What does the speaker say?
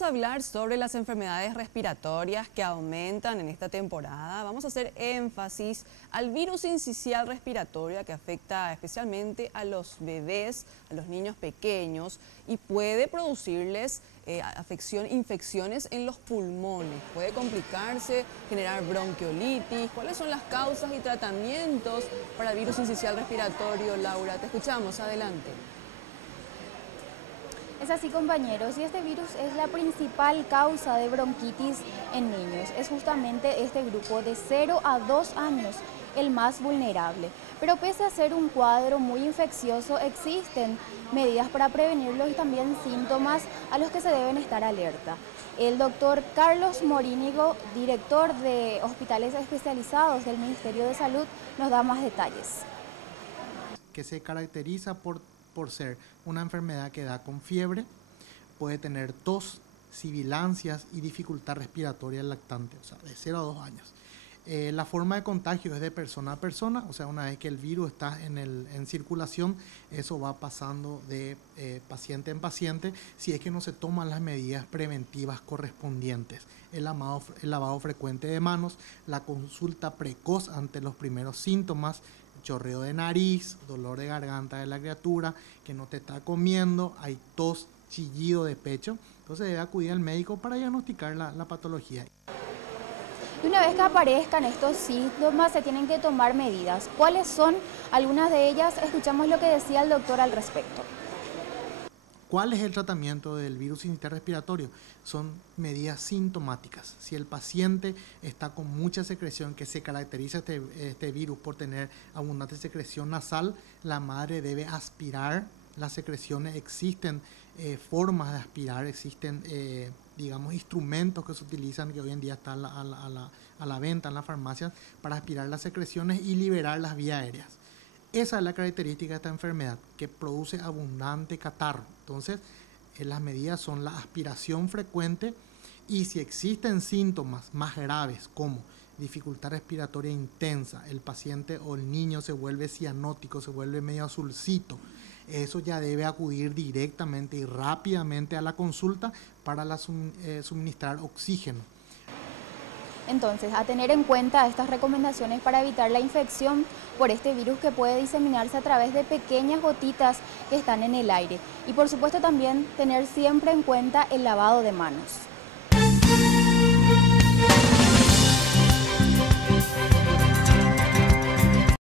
vamos a hablar sobre las enfermedades respiratorias que aumentan en esta temporada. Vamos a hacer énfasis al virus sincicial respiratorio que afecta especialmente a los bebés, a los niños pequeños y puede producirles infecciones en los pulmones. Puede complicarse, generar bronquiolitis. ¿Cuáles son las causas y tratamientos para el virus sincicial respiratorio? Laura, te escuchamos. Adelante. Es así, compañeros, y este virus es la principal causa de bronquitis en niños. Es justamente este grupo de 0 a 2 años el más vulnerable. Pero pese a ser un cuadro muy infeccioso, existen medidas para prevenirlo y también síntomas a los que se deben estar alerta. El doctor Carlos Morínigo, director de hospitales especializados del Ministerio de Salud, nos da más detalles. Que se caracteriza por ser una enfermedad que da con fiebre, puede tener tos, sibilancias y dificultad respiratoria en lactante, o sea, de 0 a 2 años. La forma de contagio es de persona a persona, o sea, una vez que el virus está en circulación, eso va pasando de paciente en paciente si es que no se toman las medidas preventivas correspondientes. El lavado frecuente de manos, la consulta precoz ante los primeros síntomas, chorreo de nariz, dolor de garganta de la criatura, que no te está comiendo, hay tos, chillido de pecho, entonces debe acudir al médico para diagnosticar la patología. Y una vez que aparezcan estos síntomas, se tienen que tomar medidas. ¿Cuáles son algunas de ellas? Escuchamos lo que decía el doctor al respecto. ¿Cuál es el tratamiento del virus sincicial respiratorio? Son medidas sintomáticas. Si el paciente está con mucha secreción, que se caracteriza este virus por tener abundante secreción nasal, la madre debe aspirar las secreciones. Existen formas de aspirar, existen digamos instrumentos que se utilizan, que hoy en día están a la venta en las farmacias, para aspirar las secreciones y liberar las vías aéreas. Esa es la característica de esta enfermedad, que produce abundante catarro. Entonces, las medidas son la aspiración frecuente y si existen síntomas más graves como dificultad respiratoria intensa, el paciente o el niño se vuelve cianótico, se vuelve medio azulcito, eso ya debe acudir directamente y rápidamente a la consulta para suministrar oxígeno. Entonces, a tener en cuenta estas recomendaciones para evitar la infección por este virus que puede diseminarse a través de pequeñas gotitas que están en el aire. Y por supuesto también tener siempre en cuenta el lavado de manos.